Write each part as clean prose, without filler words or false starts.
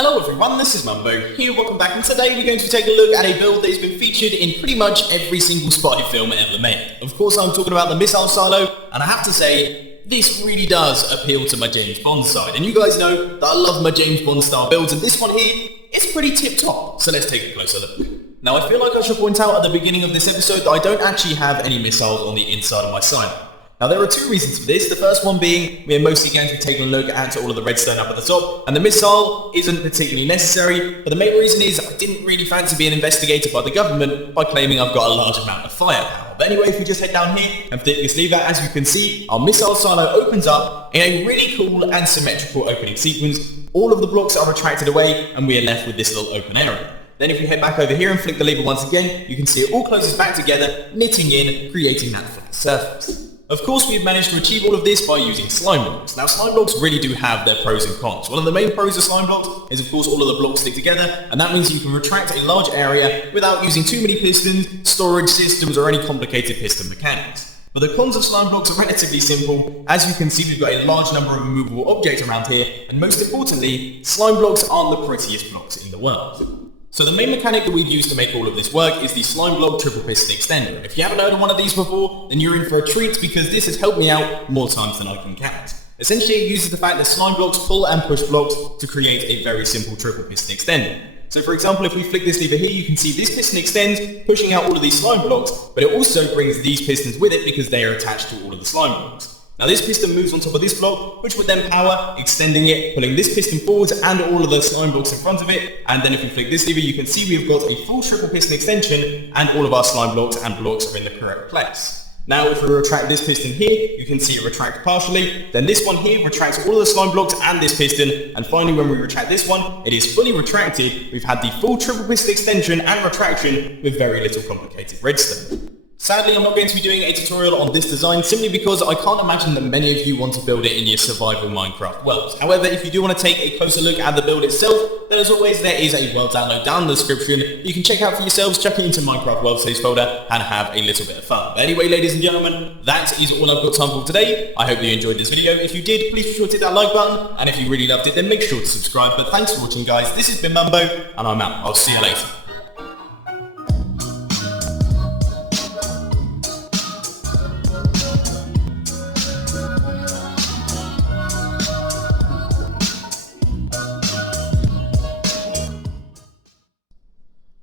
Hello everyone, this is Mumbo here, welcome back, and today we're going to take a look at a build that has been featured in pretty much every single spy film ever made. Of course I'm talking about the missile silo, and I have to say, this really does appeal to my James Bond side, and you guys know that I love my James Bond style builds, and this one here is pretty tip-top, so let's take a closer look. Now I feel like I should point out at the beginning of this episode that I don't actually have any missiles on the inside of my silo. Now there are two reasons for this, the first one being we're mostly going to be taking a look at all of the redstone up at the top, and the missile isn't particularly necessary, but the main reason is I didn't really fancy being investigated by the government by claiming I've got a large amount of firepower. But anyway, if we just head down here and flick this lever, as you can see, our missile silo opens up in a really cool and symmetrical opening sequence. All of the blocks are retracted away and we are left with this little open area. Then if we head back over here and flick the lever once again, you can see it all closes back together, knitting in, creating that flat surface. Of course, we've managed to achieve all of this by using slime blocks. Now, slime blocks really do have their pros and cons. One of the main pros of slime blocks is, of course, all of the blocks stick together, and that means you can retract a large area without using too many pistons, storage systems, or any complicated piston mechanics. But the cons of slime blocks are relatively simple. As you can see, we've got a large number of movable objects around here, and most importantly, slime blocks aren't the prettiest blocks in the world. So the main mechanic that we've used to make all of this work is the Slimeblock triple piston extender. If you haven't heard of one of these before, then you're in for a treat because this has helped me out more times than I can count. Essentially, it uses the fact that slime blocks pull and push blocks to create a very simple triple piston extender. So for example, if we flick this lever here, you can see this piston extends, pushing out all of these slime blocks, but it also brings these pistons with it because they are attached to all of the slime blocks. Now this piston moves on top of this block, which would then power, extending it, pulling this piston forwards and all of the slime blocks in front of it, and then if we flick this lever you can see we've got a full triple piston extension and all of our slime blocks and blocks are in the correct place. Now if we retract this piston here, you can see it retract partially, then this one here retracts all of the slime blocks and this piston, and finally when we retract this one, it is fully retracted. We've had the full triple piston extension and retraction with very little complicated redstone. Sadly, I'm not going to be doing a tutorial on this design simply because I can't imagine that many of you want to build it in your survival Minecraft worlds. However, if you do want to take a closer look at the build itself, then as always there is a world download down in the description. You can check out for yourselves, chuck it into Minecraft World Saves folder and have a little bit of fun. But anyway, ladies and gentlemen, that is all I've got time for today. I hope you enjoyed this video. If you did, please be sure to hit that like button, and if you really loved it, then make sure to subscribe. But thanks for watching guys, this has been Mumbo, and I'm out. I'll see you later.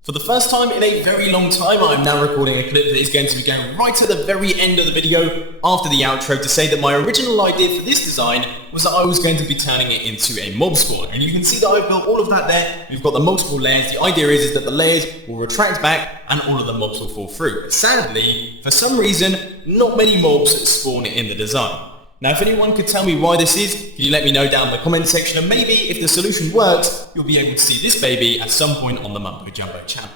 For the first time in a very long time, I'm now recording a clip that is going to be going right at the very end of the video after the outro to say that my original idea for this design was that I was going to be turning it into a mob spawn. And you can see that I've built all of that there. We've got the multiple layers. The idea is that the layers will retract back and all of the mobs will fall through. But sadly, for some reason, not many mobs spawn in the design. Now if anyone could tell me why this is, can you let me know down in the comment section, and maybe if the solution works, you'll be able to see this baby at some point on the Mumbo Jumbo channel.